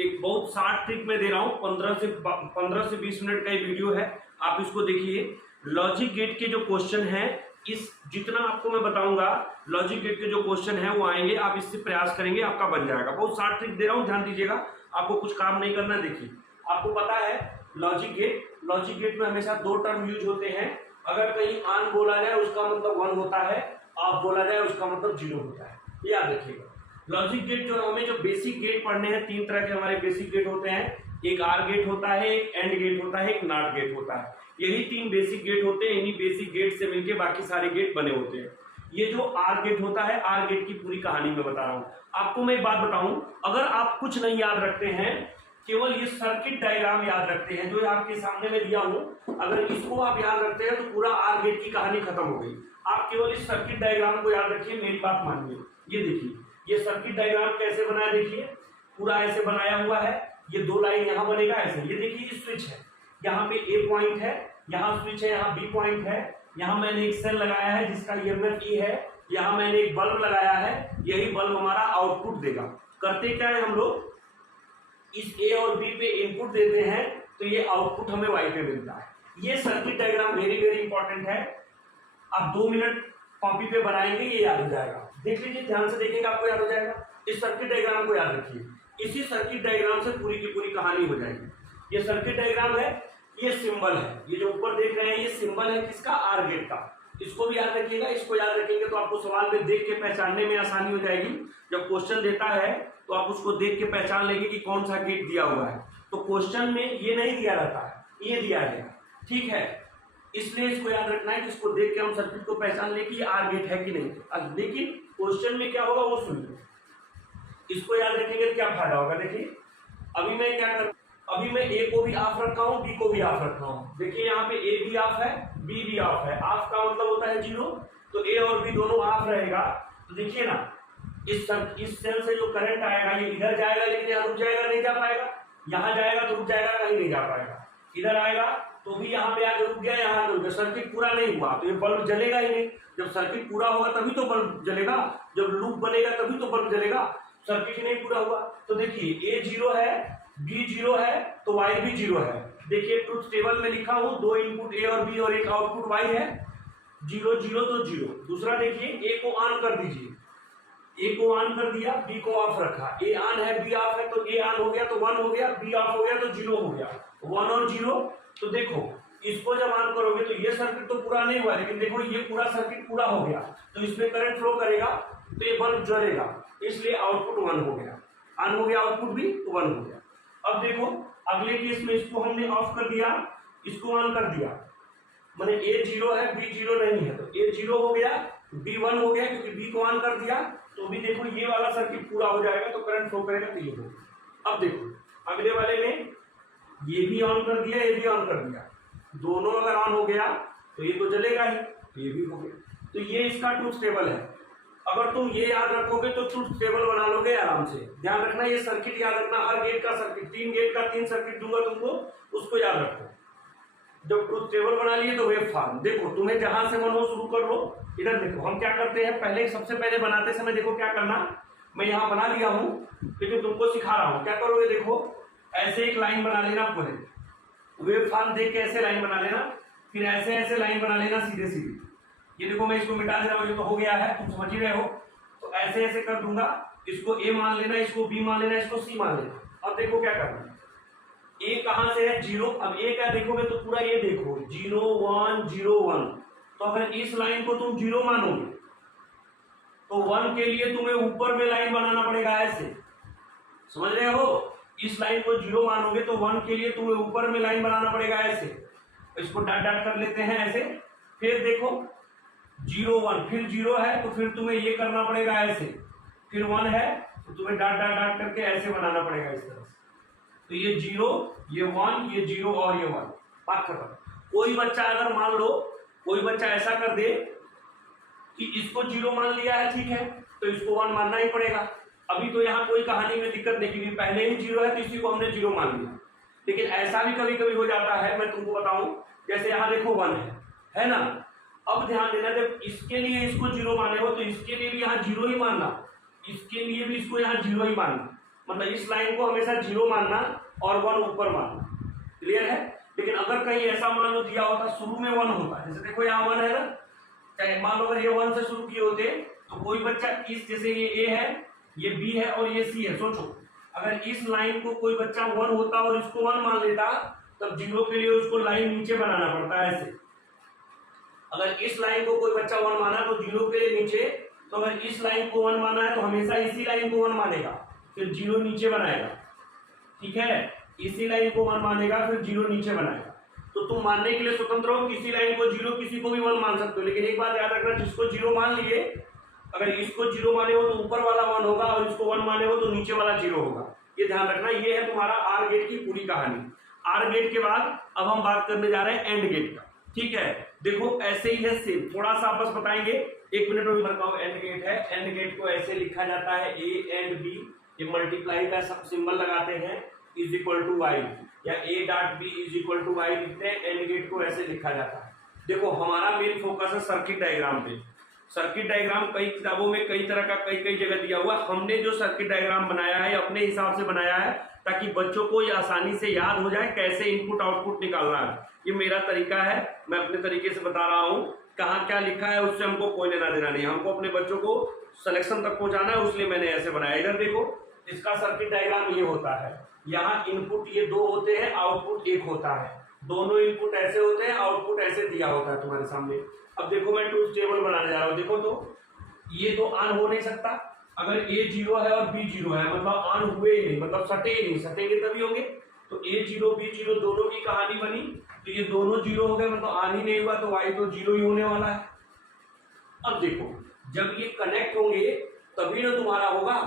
एक बहुत short trick में दे रहा हूँ, 15 से 20 मिनट का ये वीडियो है, आप इसको देखिए। लॉजिक गेट के जो क्वेश्चन है, इस जितना आपको मैं बताऊंगा लॉजिक गेट के जो क्वेश्चन है वो आएंगे, आप इससे प्रयास करेंगे, आपका बन जाएगा। बहुत शार्ट ट्रिक दे रहा हूँ, ध्यान दीजिएगा, आपको कुछ काम नहीं करना है। देखिए, आपको पता है लॉजिक गेट में हमेशा दो टर्म यूज होते हैं। अगर कहीं ऑन बोला जाए उसका मतलब 1 होता है, ऑफ बोला जाए उसका मतलब 0 होता है, याद रखिएगा। लॉजिक गेट जो हमें जो बेसिक गेट पढ़ने हैं, 3 तरह के हमारे बेसिक गेट होते हैं। एक आर गेट होता है, एक एंड गेट होता है, एक नॉट गेट होता है। यही 3 बेसिक गेट होते हैं। इन्हीं बेसिक गेट से मिलके बाकी सारे गेट बने होते हैं। ये जो आर गेट होता है, आर गेट की पूरी कहानी मैं बता रहा हूं आपको। मैं एक बात बताऊं, अगर आप कुछ नहीं याद रखते हैं, केवल ये सर्किट डायग्राम याद रखते हैं जो आपके सामने में दिया हूं, अगर इसको आप याद रखते हैं तो पूरा आर गेट की कहानी खत्म हो गई। आप केवल इस सर्किट डायग्राम को याद रखिए, मेरी बात मानिए। ये देखिए, ये सर्किट डायग्राम कैसे बनाया, देखिए पूरा ऐसे बनाया हुआ है। ये 2 लाइन यहाँ बनेगा ऐसे। ये देखिए, ये स्विच है, यहाँ पे ए पॉइंट है, यहाँ स्विच है, यहाँ बी पॉइंट है, यहाँ मैंने एक सेल लगाया है जिसका ईएमएफ ई है, यहाँ मैंने एक बल्ब लगाया है। यही बल्ब हमारा आउटपुट देगा। करते क्या है, हम लोग इस ए और बी पे इनपुट देते हैं तो ये आउटपुट हमें वाई पे मिलता है। ये circuit diagram very very important है। आप 2 मिनट कॉपी पे बनाएंगे, ये याद हो जाएगा। देख लीजिए, ध्यान से देखेंगे, आपको याद हो जाएगा। इस सर्किट डायग्राम को याद रखिए, इसी सर्किट डायग्राम से पूरी की पूरी कहानी हो जाएगी। ये सर्किट डायग्राम है, ये सिंबल है, ये जो ऊपर देख रहे हैं ये सिंबल है किसका, आर गेट का। इसको भी याद रखिएगा। इसको याद रखेंगे तो आपको सवाल में देख के पहचानने में आसानी हो जाएगी। जब क्वेश्चन देता है तो आप उसको देख के पहचान लेंगे कि कौन सा गेट दिया हुआ है। तो क्वेश्चन में ये नहीं दिया रहता है, ये दिया है, ठीक है। इसलिए इसको याद रखना है कि इसको देख के हम सर्किट को पहचान ले कि ये आर गेट है कि नहीं। लेकिन क्वेश्चन में क्या होगा वो सुनिए। इसको याद रखेंगे तो क्या फायदा होगा, देखिए अभी मैं क्या कर, अभी मैं ए को भी ऑफ रखा हूं, बी को भी ऑफ रखा हूं। देखिए यहाँ पे ए भी ऑफ है, बी भी ऑफ है। ऑफ का मतलब होता है 0, तो ए और बी दोनों ऑफ रहेगा। तो देखिए ना, इस सेल से जो करंट आएगा ये इधर जाएगा, लेकिन यहाँ रुक जाएगा, नहीं जा पाएगा। यहाँ जाएगा तो रुक जाएगा, कहीं नहीं जा पाएगा। इधर आएगा तो भी यहाँ पे आकर रुक गया, यहाँ रुक गया। सर्किट पूरा नहीं हुआ तो ये बल्ब जलेगा ही नहीं। जब सर्किट पूरा होगा तभी तो बल्ब जलेगा, जब लूप बनेगा तभी तो बल्ब जलेगा। सर्किट ही नहीं पूरा हुआ। तो देखिए ए 0 है, बी 0 है, तो वाई भी 0 है। देखिए ट्रुथ टेबल में लिखा हूं, 2 इनपुट ए और बी और एक आउटपुट वाई है। 0 0 तो 0। दूसरा देखिए, ए को ऑन कर दीजिए, ए को ऑन कर दिया, बी को ऑफ रखा। ए ऑन है, बी ऑफ है, तो ए ऑन हो गया तो 1 हो गया, बी ऑफ हो गया तो 0 हो गया। 1 और 0। तो देखो इसको जब ऑन करोगे तो ये सर्किट तो पूरा नहीं हुआ, लेकिन देखो ये पूरा सर्किट पूरा हो गया, तो इसमें करंट फ्लो करेगा तो ये बल्ब जलेगा, इसलिए आउटपुट 1 हो गया। ऑन हो गया आउटपुट भी, तो 1 हो गया। अब देखो अगले केस में इसको हमने ऑफ कर दिया, इसको ऑन कर दिया, माने ए 0 है, बी 0 नहीं है, तो ए 0 हो गया, बी 1 हो गया, क्योंकि बी को ऑन कर दिया। तो भी देखो ये वाला सर्किट पूरा हो जाएगा, तो करंट फ्लो करेगा, तो ये होगा। अब देखो अगले वाले में ये भी ऑन कर दिया, ये भी ऑन कर दिया, दोनों अगर ऑन हो गया तो ये तो जलेगा ही, तो ये भी हो गया। तो ये इसका ट्रुथ टेबल है। अगर तुम ये याद रखोगे तो ट्रुथ टेबल बना लोगे आराम से। ध्यान रखना, ये सर्किट याद रखना, हर गेट का सर्किट, 3 गेट का 3 सर्किट दूंगा तुमको, उसको याद रखो। जब ट्रुथ टेबल बना लिए तो वेव फॉर्म देखो, तुम्हें जहां से मन हो शुरू कर लो। इधर देखो हम क्या करते हैं, पहले सबसे पहले बनाते समय देखो क्या करना, मैं यहाँ बना लिया हूँ, लेकिन तुमको सिखा रहा हूँ। क्या करोगे, देखो ऐसे एक लाइन बना लेना, पूरे वेव फॉर्म देख के ऐसे लाइन बना लेना, फिर ऐसे ऐसे लाइन बना लेना सीधे सीधे। ये देखो मैं इसको मिटा दे रहा हूँ, ये तो हो गया है, तुम समझ ही रहे हो। तो ऐसे ऐसे कर दूंगा, इसको ए मान लेना, इसको बी मान लेना, इसको सी मान लेना। अब देखो क्या करना, ए कहां से है 0। अब ए का देखोगे तो पूरा ये देखो 0 1 0 1। तो अगर इस लाइन को तुम 0 मानोगे तो 1 के लिए तुम्हें ऊपर में लाइन बनाना पड़ेगा, ऐसे समझ रहे हो। इस लाइन को 0 मानोगे तो 1 के लिए तुम्हें ऊपर में लाइन बनाना पड़ेगा, ऐसे। इसको डाट डाट कर लेते हैं ऐसे। फिर देखो 0 1, फिर 0 है तो फिर तुम्हें ये करना पड़ेगा ऐसे, फिर 1 है तो तुम्हें डाट डाट डाट करके ऐसे बनाना पड़ेगा इस तरह से। तो ये 0, ये 1, ये 0 और ये 1, बात खत्म। कोई बच्चा अगर मान लो, कोई बच्चा ऐसा कर दे कि इसको 0 मान लिया है, ठीक है, तो इसको 1 मानना ही पड़ेगा। अभी तो यहाँ कोई कहानी में दिक्कत नहीं, क्योंकि पहले ही 0 है तो इसी को हमने 0 मान लिया। लेकिन ऐसा भी कभी कभी हो जाता है, मैं तुमको बताऊं, जैसे यहाँ देखो 1 है ना। अब ध्यान देना, जब इसके लिए इसको 0 माने हो तो इसके लिए भी यहाँ 0 ही मानना, इसके लिए भी इसको यहाँ 0 ही मानना। मतलब इस लाइन को हमेशा 0 मानना और 1 ऊपर मानना। क्लियर है? लेकिन अगर कहीं ऐसा मान लो दिया होता शुरू में 1 होता, जैसे देखो यहाँ 1 है ना, चाहे मान लो अगर ये 1 से शुरू किए होते तो कोई बच्चा इस, जैसे ये ए है, ये बी है और ये सी है, सोचो अगर इस लाइन को कोई बच्चा 1 होता और इसको 1 मान लेता, तब 0 के लिए उसको लाइन नीचे बनाना पड़ता है ऐसे। अगर इस लाइन को कोई बच्चा 1 माना तो 0 के लिए नीचे, तो अगर इस लाइन को 1 माना है तो हमेशा इसी लाइन को 1 मानेगा, फिर 0 नीचे बनाएगा। ठीक है, इसी लाइन को 1 मानेगा फिर 0 नीचे बनाएगा। तो तुम मानने के लिए स्वतंत्र हो, किसी लाइन को 0 किसी को भी 1 मान सकते हो, लेकिन एक बात याद रखना, जिसको 0 मान लिए, अगर इसको 0 माने हो तो ऊपर वाला 1 होगा और इसको 1 माने हो तो नीचे वाला 0 होगा। ये ध्यान रखना। ये है तुम्हारा आर गेट की पूरी कहानी। आर गेट के बाद अब हम बात करने जा रहे हैं एंड गेट का। ठीक है, देखो ऐसे ही है सेम, थोड़ा सा आपस बताएंगे, 1 मिनट में बताओ। एंड गेट है, एंड गेट को ऐसे लिखा जाता है ए एंड बी, ये मल्टीप्लाई का सिंबल लगाते हैं इज इक्वल टू वाई, या A dot B is equal to Y लिखते हैं। एंड गेट को ऐसे लिखा जाता है। देखो हमारा मेन फोकस है सर्किट डायग्राम पे। सर्किट डायग्राम कई किताबों में कई तरह का कई जगह दिया हुआ। हमने जो सर्किट डायग्राम बनाया है अपने हिसाब से बनाया है, ताकि बच्चों को ये आसानी से याद हो जाए कैसे इनपुट आउटपुट निकालना है। ये मेरा तरीका है, मैं अपने तरीके से बता रहा हूँ। कहाँ क्या लिखा है उससे हमको कोई लेना देना नहीं, हमको अपने बच्चों को सिलेक्शन तक पहुंचाना है, इसलिए मैंने ऐसे बनाया। इधर देखो, इसका सर्किट डायग्राम ये होता है। यहाँ इनपुट ये 2 होते हैं, आउटपुट 1 होता है। दोनों इनपुट ऐसे होते हैं, आउटपुट ऐसे दिया होता है तुम्हारे सामने। अब देखो मैं ट्रूथ टेबल बनाने जा रहा हूँ। देखो तो ये तो ऑन हो नहीं सकता, अगर ए 0 है और बी 0 है मतलब ऑन हुए ही नहीं, मतलब सटे ही नहीं, सटेंगे तभी होंगे। तो ए 0 बी 0 दोनों की कहानी बनी, तो ये दोनों 0 हो गए, मतलब ऑन ही नहीं हुआ, तो वाई तो 0 ही होने वाला है। अब देखो जब ये कनेक्ट होंगे तभी ना तुम्हारा होगा,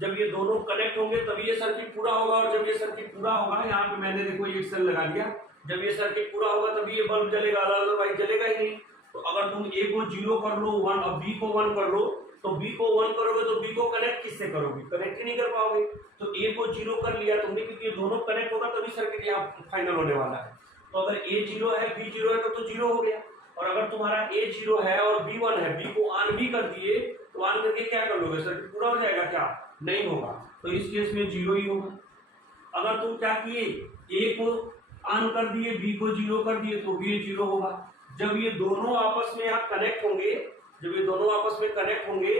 जब ये दोनों कनेक्ट होंगे तभी ये सर्किट पूरा होगा। और जब ये सर्किट पूरा होगा, यहाँ पे मैंने देखो ये सेल लगा दिया, जब ये सर्किट पूरा होगा तभी ये बल्ब जलेगा, अदरवाइज जलेगा ही नहीं। तो अगर तुम ए को 0 कर लो 1 और बी को 1 कर लो, तो बी को 1 करोगे तो बी को कनेक्ट किससे करोगे? कनेक्ट ही नहीं कर पाओगे। तो ए को 0 कर लिया तुमने, क्योंकि दोनों कनेक्ट होगा तभी सर्किट यहाँ फाइनल होने वाला है। तो अगर ए 0 है बी 0 है तो 0 हो गया। और अगर तुम्हारा ए 0 है और बी 1 है, बी को ऑन भी कर दिए, तो ऑन करके क्या कर लोगे? सर्किट पूरा हो जाएगा क्या? नहीं होगा। तो इस केस में 0 ही होगा। अगर तुम क्या किए, ए को ऑन कर दिए बी को 0 कर दिए, तो भी 0 होगा। जब ये दोनों आपस में यहाँ कनेक्ट होंगे, जब ये दोनों आपस में कनेक्ट होंगे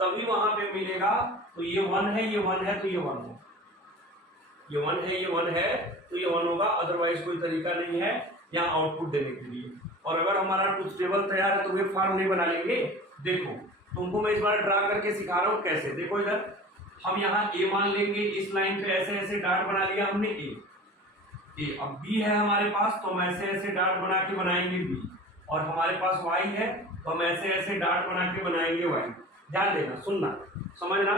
तभी वहां पे मिलेगा। तो ये 1 है, ये 1 है, तो ये 1 होगा, ये 1 है, ये 1 है, तो ये 1 होगा। अदरवाइज कोई तरीका नहीं है यहाँ आउटपुट देने के लिए। और अगर हमारा ट्रूथ टेबल तैयार है तो वेव फॉर्म नहीं बना लेंगे। देखो तुमको मैं इस बार ड्रा करके सिखा रहा हूँ कैसे। देखो इधर हम यहाँ ए मान लेंगे, इस लाइन पे ऐसे ऐसे डॉट बना लिया हमने ए। अब बी है हमारे पास, तो हम ऐसे ऐसे डॉट बना के बनाएंगे बी। और हमारे पास वाई है, तो हम ऐसे ऐसे डॉट बना के बनाएंगे वाई। ध्यान देना, सुनना, समझना।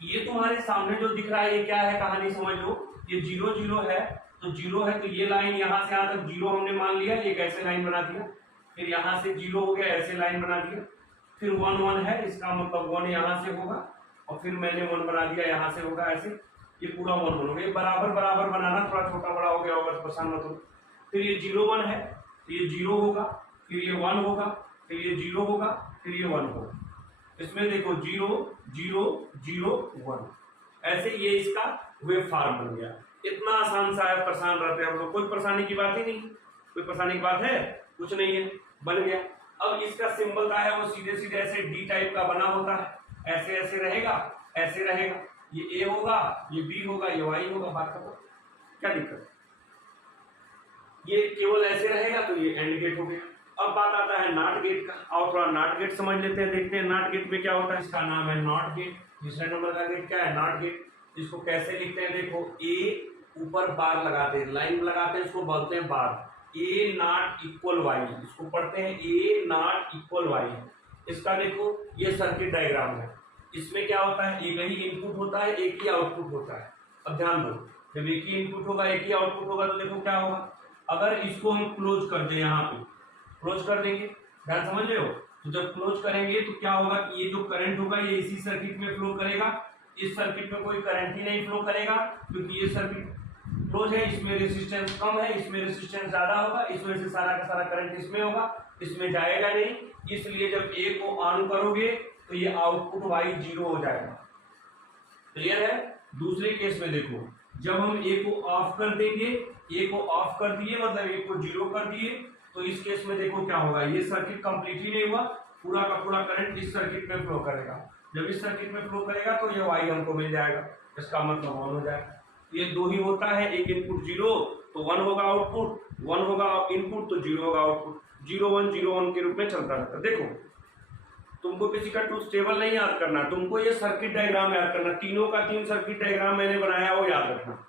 ये तुम्हारे सामने जो दिख रहा है ये क्या है, कहानी समझ लो। ये 0 0 है, तो 0 है, तो ये लाइन यहाँ से यहाँ तक 0 हमने मान लिया, एक ऐसे लाइन बना दिया। फिर यहाँ से 0 हो गया, ऐसे लाइन बना दिया। फिर 1 1 है, इसका मतलब 1 यहाँ से होगा, और फिर मैंने 1 बना दिया, यहाँ से होगा ऐसे। ये पूरा 1 1 हो गया। बराबर बराबर बनाना, थोड़ा छोटा बड़ा हो गया होगा तो परेशान मत हो। फिर ये 0 1 है, तो ये 0 होगा, फिर ये 1 होगा, फिर ये 0 होगा, फिर ये 1 होगा। इसमें देखो 0 0 0 1, ऐसे ये इसका वेव फॉर्म बन गया। इतना आसान सा है, परेशान रहते हैं हम लोग, कोई परेशानी की बात ही नहीं। कोई परेशानी की बात है? कुछ नहीं है, बन गया। अब इसका सिंबल का है वो सीधे सीधे ऐसे डी टाइप का बना होता है, ऐसे ऐसे रहेगा, ऐसे रहेगा। ये ए होगा, ये बी होगा, ये वाई होगा। बात करो क्या दिक्कत? ये केवल ऐसे रहेगा, तो ये एंड गेट हो गया। अब बात आता है नॉट गेट का। और थोड़ा नॉट गेट समझ लेते हैं, देखते हैं नॉट गेट में क्या होता है। इसका नाम है नॉट गेट। दूसरे नंबर का गेट क्या है? Not gate. इसको कैसे लिखते हैं? देखो ए ऊपर बार लगाते हैं, लाइन लगाते हैं, इसको बोलते हैं बार। ए नॉट इक्वल वाई, इसको पढ़ते हैं ए नॉट इक्वल वाई। इसका देखो ये सर्किट डायग्राम है। इसमें क्या होता है, एक ही इनपुट होता है, एक ही आउटपुट होता है। अब ध्यान दो, जब एक ही इनपुट होगा एक ही आउटपुट होगा, तो देखो क्या होगा। अगर इसको हम क्लोज कर दें, यहाँ पे क्लोज कर देंगे, ध्यान समझ रहे हो। तो जब क्लोज करेंगे तो क्या होगा कि ये जो करंट होगा ये इसी सर्किट में फ्लो करेगा। इस सर्किट में कोई करंट ही नहीं फ्लो करेगा, क्योंकि ये सर्किट क्लोज है, इसमें रेसिस्टेंस कम है, इसमें रेसिस्टेंस ज्यादा होगा। इस वजह से सारा का सारा करंट इसमें होगा, इसमें जाएगा नहीं। इसलिए जब ए को ऑन करोगे तो ये आउटपुट वाई 0 हो जाएगा। क्लियर है? दूसरे केस में देखो, जब हम ए को ऑफ कर देंगे, ए को ऑफ कर दिए मतलब ए को 0 कर दिए, तो इस केस में देखो क्या होगा, ये सर्किट कंप्लीट ही नहीं हुआ, पूरा का पूरा करंट इस सर्किट में फ्लो करेगा। जब इस सर्किट में फ्लो करेगा तो ये वाई हमको मिल जाएगा, इसका मतलब ऑन हो जाएगा। ये दो ही होता है, एक इनपुट 0 तो 1 होगा आउटपुट, 1 होगा इनपुट तो 0 होगा आउटपुट, 0 1 0 1 के रूप में चलता रहता है। देखो तुमको किसी का ट्रूथ टेबल नहीं याद करना, तुमको ये सर्किट डायग्राम याद करना, तीनों का 3 सर्किट डायग्राम मैंने बनाया वो याद रखना।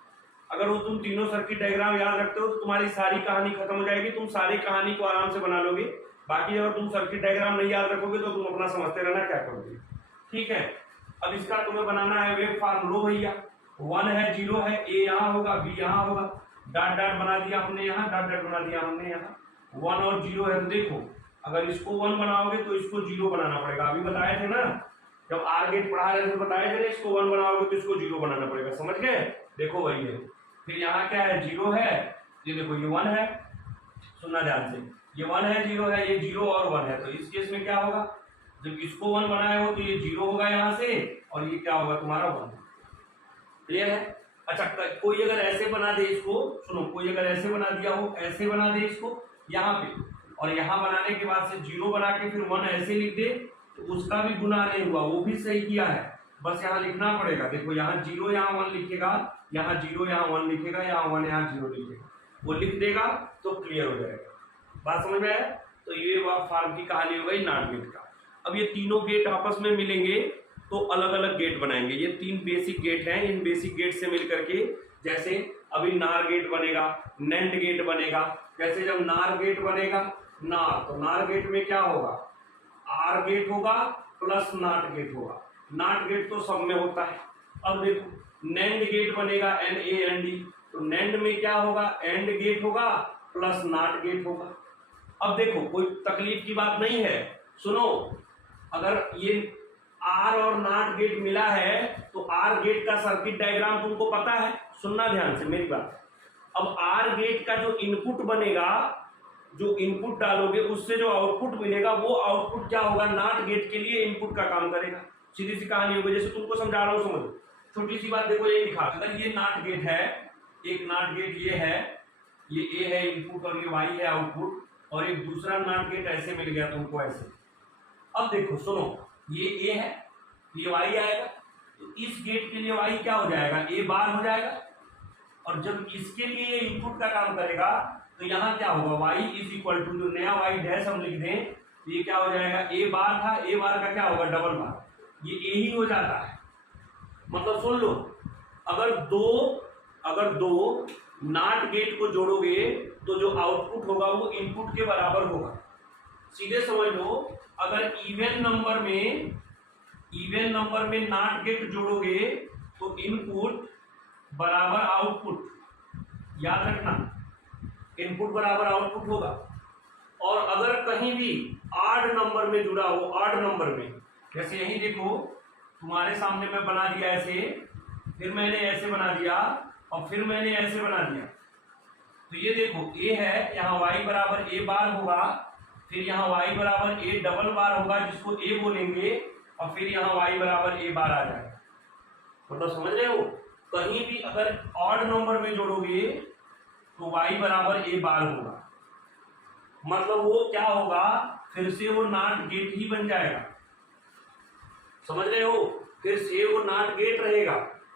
अगर वो तुम तीनों सर्किट डायग्राम याद रखते हो तो तुम्हारी सारी कहानी खत्म हो जाएगी, तुम सारी कहानी को आराम से बना लोगे। बाकी अगर तुम सर्किट डायग्राम नहीं याद रखोगे तो तुम अपना समझते रहना क्या करोगे। ठीक है, अब इसका तुम्हें बनाना है वेव फॉर्म। लो भैया 1 है 0 है, ए यहाँ होगा बी यहाँ होगा, डॉट डॉट बना दिया हमने यहाँ, डॉट डॉट बना दिया हमने यहाँ, 1 और 0 है। तो देखो अगर इसको 1 बनाओगे तो इसको 0 बनाना पड़ेगा, अभी बताए थे ना जब आर गेट पढ़ा रहे थे बताए थे ना, इसको 1 बनाओगे तो इसको 0 बनाना पड़ेगा, समझ गए। देखो वही है, फिर यहाँ क्या है 0 है, ये देखो ये 1 है, सुनना ध्यान से, ये 1 है 0 है, ये 0 और 1 है। तो इस केस में क्या होगा, जब इसको 1 बनाए हो तो ये 0 होगा यहाँ से और ये क्या होगा तुम्हारा 1। क्लियर है। अच्छा कोई अगर ऐसे बना दे इसको, सुनो कोई अगर ऐसे बना दिया हो, ऐसे बना दे इसको यहाँ पे, और यहाँ बनाने के बाद से 0 बना के फिर 1 ऐसे लिख दे तो उसका भी गुनाह नहीं हुआ, वो भी सही किया है। बस यहाँ लिखना पड़ेगा, देखो यहाँ 0 यहाँ 1 लिखेगा, यहाँ 0 यहाँ 1 लिखेगा, यहाँ 1 यहाँ 0 लिखेगा, वो लिख देगा तो क्लियर हो जाएगा। बात समझ में आया। तो ये फॉर्म की कहानी हो गई नॉट गेट का। अब ये तीनों गेट आपस में मिलेंगे तो अलग अलग गेट बनाएंगे। ये 3 बेसिक गेट हैं, इन बेसिक गेट से मिलकर के जैसे अभी नार गेट बनेगा, नेंड गेट बनेगा। जैसे जब नार गेट बनेगा नार, तो नार गेट में क्या होगा, आर गेट होगा प्लस नॉट गेट होगा, नॉट गेट तो सब में होता है। अब देखो नेंड गेट बनेगा NAND, तो नेंड में क्या होगा, एंड गेट होगा प्लस नॉट गेट होगा। अब देखो कोई तकलीफ की बात नहीं है, सुनो अगर ये आर और नॉट गेट मिला है तो आर गेट का सर्किट डायग्राम तुमको पता है, सुनना ध्यान से मेरी बात। अब आर गेट का जो इनपुट बनेगा, जो इनपुट डालोगे उससे जो आउटपुट मिलेगा वो आउटपुट क्या होगा, नॉट गेट के लिए इनपुट का काम करेगा। सीधी सी कहानी होगी, जैसे तुमको समझा रहा हूं समझो। छोटी सी बात देखो, ये लिखा अगर ये नॉट गेट है, एक नॉट गेट ये है, ये ए है इनपुट और ये वाई है आउटपुट, और एक दूसरा नॉट गेट ऐसे मिल गया तुमको ऐसे। अब देखो सुनो, ये ए है, ये वाई आएगा, तो इस गेट के लिए वाई क्या हो जाएगा, ए बार हो जाएगा। और जब इसके लिए इनपुट का काम करेगा तो यहाँ क्या होगा, वाई इज इक्वल टू, जो नया वाई डैश हम लिख दें तो ये क्या हो जाएगा, ए बार था, ए बार का क्या होगा डबल बार, ये ए ही हो जाता है। मतलब सुन लो, अगर दो नॉट गेट को जोड़ोगे तो जो आउटपुट होगा वो इनपुट के बराबर होगा। सीधे समझ लो, अगर इवन नंबर में नॉट गेट जोड़ोगे तो इनपुट बराबर आउटपुट, याद रखना इनपुट बराबर आउटपुट होगा। और अगर कहीं भी ऑड नंबर में जुड़ा हो, ऑड नंबर में, जैसे यही देखो तुम्हारे सामने मैं बना दिया ऐसे, फिर मैंने ऐसे बना दिया और फिर मैंने ऐसे बना दिया, तो ये देखो ए है, यहाँ वाई बराबर ए बार होगा, फिर यहाँ वाई बराबर ए डबल बार होगा जिसको ए बोलेंगे, और फिर यहाँ वाई बराबर ए बार आ जाएगा। मतलब समझ रहे हो, कहीं भी अगर ऑड नंबर में जोड़ोगे तो वाई बराबर ए बार होगा, मतलब वो क्या होगा, फिर से वो नॉट गेट ही बन जाएगा। समझ रहे हो, फिर से वो नॉट गेट रहेगा।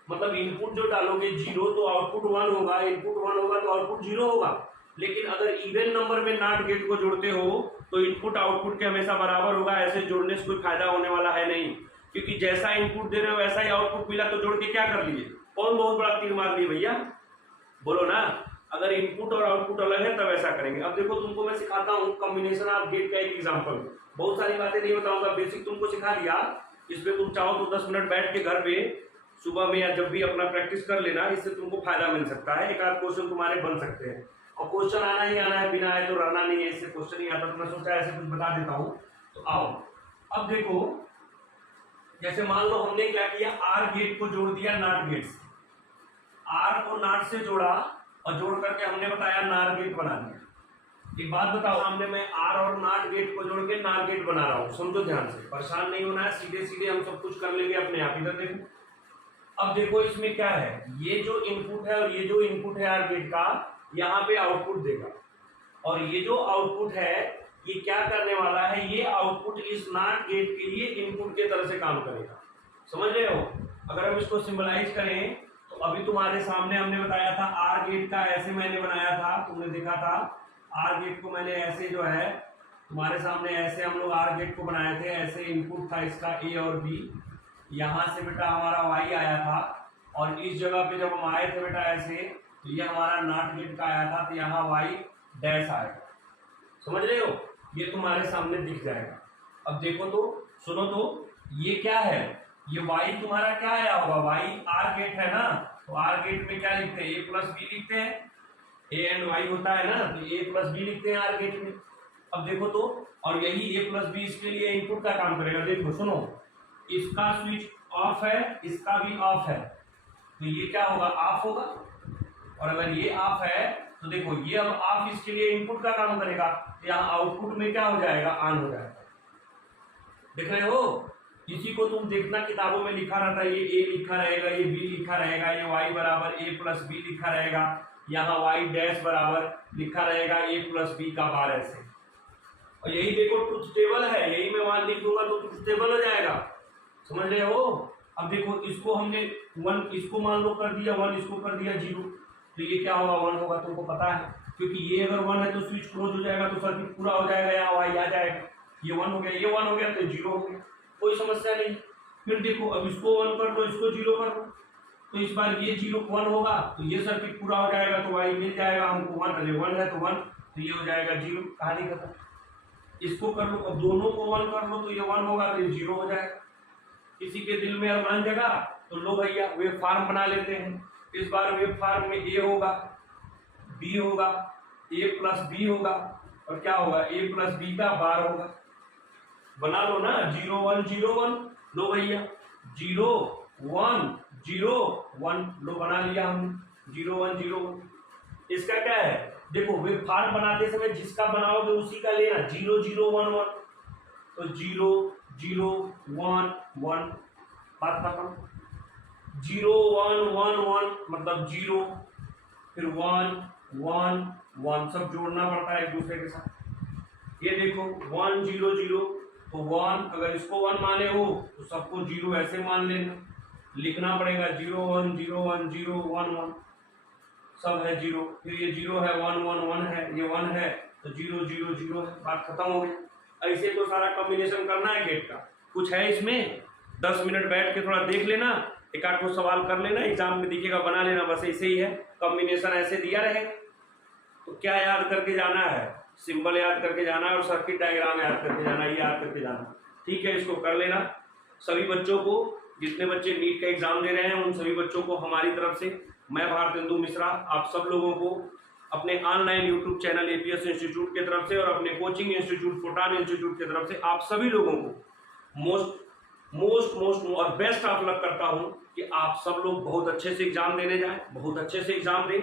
मतलब इनपुट जो डालोगे 0 तो आउटपुट 1 होगा, इनपुट 1 होगा तो आउटपुट 0 होगा। लेकिन अगर इवन नंबर में नॉट गेट को जोड़ते हो तो इनपुट आउटपुट के हमेशा बराबर होगा। ऐसे जोड़ने से कोई फायदा होने वाला है नहीं, क्योंकि जैसा इनपुट दे रहे हो वैसा ही आउटपुट मिला, तो जोड़ के क्या कर लिए, कौन बहुत बड़ा तीर मार लिए भैया, बोलो ना। अगर इनपुट और आउटपुट अलग है तब ऐसा करेंगे। अब देखो तुमको मैं सिखाता हूँ कॉम्बिनेशन ऑफ गेट का एक एग्जांपल, बहुत सारी बातें नहीं बताऊंगा, बेसिक तुमको सिखा दिया। इसमें तुम चाहो तो 10 मिनट बैठ के घर पे सुबह में या जब भी अपना प्रैक्टिस कर लेना, इससे तुमको फायदा मिल सकता है। एक आध क्वेश्चन तुम्हारे बन सकते हैं, और क्वेश्चन आना ही आना है, बिना आए तो रहना नहीं है। इससे क्वेश्चन ही आता तो मैं सोचा ऐसे कुछ बता देता हूँ। तो आओ अब देखो, जैसे मान लो हमने क्या किया, आर गेट को जोड़ दिया नॉट गेट से, आर को नॉट से जोड़ा और जोड़ करके हमने बताया नार गेट बना दिया। एक बात बताओ, सामने मैं आर और नॉट गेट को जोड़ के नार गेट बना रहा हूँ, समझो ध्यान से, परेशान नहीं होना है, सीधे सीधे हम सब कुछ कर लेंगे अपने आप। इधर देखो, अब देखो इसमें क्या है, ये जो इनपुट है और ये जो इनपुट है यार गेट का, यहाँ पे आउटपुट देगा, और ये जो आउटपुट है ये क्या करने वाला है, ये आउटपुट इस नॉट गेट के लिए इनपुट के तरह से काम करेगा। समझ रहे हो? अगर हम इसको सिंबलाइज करें तो अभी तुम्हारे सामने हमने बताया था आर गेट का, ऐसे मैंने बनाया था, तुमने देखा था आर गेट को मैंने ऐसे जो है तुम्हारे सामने ऐसे हम लोग आर गेट को बनाए थे, ऐसे इनपुट था इसका ए और बी, यहाँ से बेटा हमारा वाई आया था, और इस जगह पे जब हम आए थे बेटा ऐसे, तो ये हमारा नॉट गेट का आया था, तो यहाँ वाई डैश आएगा। समझ रहे हो? ये तुम्हारे सामने दिख जाएगा। अब देखो तो, सुनो तो, ये क्या है, ये वाई तुम्हारा क्या आया होगा, वाई आर गेट है ना, तो आर गेट में क्या लिखते हैं, ए प्लस बी लिखते हैं, ए एंड वाई होता है ना, तो ए प्लस बी लिखते हैं आर गेट में। अब देखो तो, और यही ए प्लस बी इसके लिए इनपुट का काम करेगा। देखो सुनो, इसका स्विच ऑफ है, इसका भी ऑफ है, तो ये क्या होगा, ऑफ होगा, और अगर ये ऑफ है तो देखो ये अब ऑफ इसके लिए इनपुट का काम करेगा, यहाँ आउटपुट में क्या हो जाएगा, ऑन हो जाएगा। देख रहे हो? इसी को तुम देखना किताबों में लिखा रहता है, ये ए लिखा रहेगा, ये बी लिखा रहेगा, ये वाई बराबर ए प्लस बी लिखा रहेगा, यहाँ वाई डैश बराबर लिखा रहेगा ए प्लस बी का बार ऐसे। और यही देखो ट्रुथ टेबल है, यही मैं वहां लिख दूंगा तो ट्रुथ टेबल हो जाएगा। समझ रहे हो? अब देखो इसको हमने 1, इसको मान लो कर दिया 1, इसको कर दिया 0, तो ये क्या होगा, 1 होगा, तुमको पता है, क्योंकि ये अगर 1 है तो स्विच क्लोज हो जाएगा, तो सर्किट पूरा हो जाएगा, यहाँ वाई आ जाएगा, ये 1 हो गया, ये 1 हो गया तो 0 हो गया, कोई समस्या नहीं। फिर देखो अब इसको 1 कर लो, इसको 0 कर लो, तो इस बार ये 1 होगा, तो ये सर्किट पूरा हो जाएगा, तो वाई मिल जाएगा हमको 1 है तो 1, तो ये हो जाएगा 0, कहानी खत्म। इसको कर लो, अब दोनों को 1 कर लो, तो ये 1 होगा, तो ये 0 हो जाएगा। किसी के दिल में अरमान जगह तो लो भैया वेव फॉर्म बना लेते हैं। इस बार वेव फॉर्म में ए होगा, बी होगा, ए प्लस बी होगा, और क्या होगा, ए प्लस बी का बार होगा। बना लो ना, 0 1 0 1, लो भैया 0 1 0 1, लो बना लिया हमने 0 1 0 1। इसका क्या है, देखो वेव फॉर्म बनाते समय जिसका बनाओगे उसी का लेना, 0 0 1 1, तो 0 0 1 1, बात खत्म। 0 1 1 1 मतलब 0, फिर 1 1 1, सब जोड़ना पड़ता है एक दूसरे के साथ। ये देखो 1 0 0, तो 1, अगर इसको 1 माने हो तो सबको 0 ऐसे मान लेना, लिखना पड़ेगा 0 1 0 1 0 1 1, सब है 0, फिर ये 0 है 1 1 1 है, ये 1 है तो 0 0 0 है, बात खत्म हो गई। ऐसे तो सारा कॉम्बिनेशन करना है गेट का। कुछ है इसमें, 10 मिनट बैठ के थोड़ा देख लेना, एक आध सवाल कर लेना, एग्जाम में दिखेगा बना लेना, बस ऐसे ही है। कॉम्बिनेशन ऐसे दिया रहे तो क्या याद करके जाना है, सिंबल याद करके जाना है और सर्किट डायग्राम याद करके जाना है, याद करके जाना। ठीक है, इसको कर लेना। सभी बच्चों को, जितने बच्चे नीट का एग्जाम दे रहे हैं उन सभी बच्चों को हमारी तरफ से, मैं भारतेंदु मिश्रा, आप सब लोगों को अपने online YouTube channel APS institute की तरफ से और अपने कोचिंग इंस्टीट्यूट फोटान इंस्टीट्यूट की तरफ से आप सभी लोगों को मोस्ट और बेस्ट ऑफ लक करता हूं कि आप सब लोग बहुत अच्छे से एग्जाम देने जाएं, बहुत अच्छे से एग्जाम दें।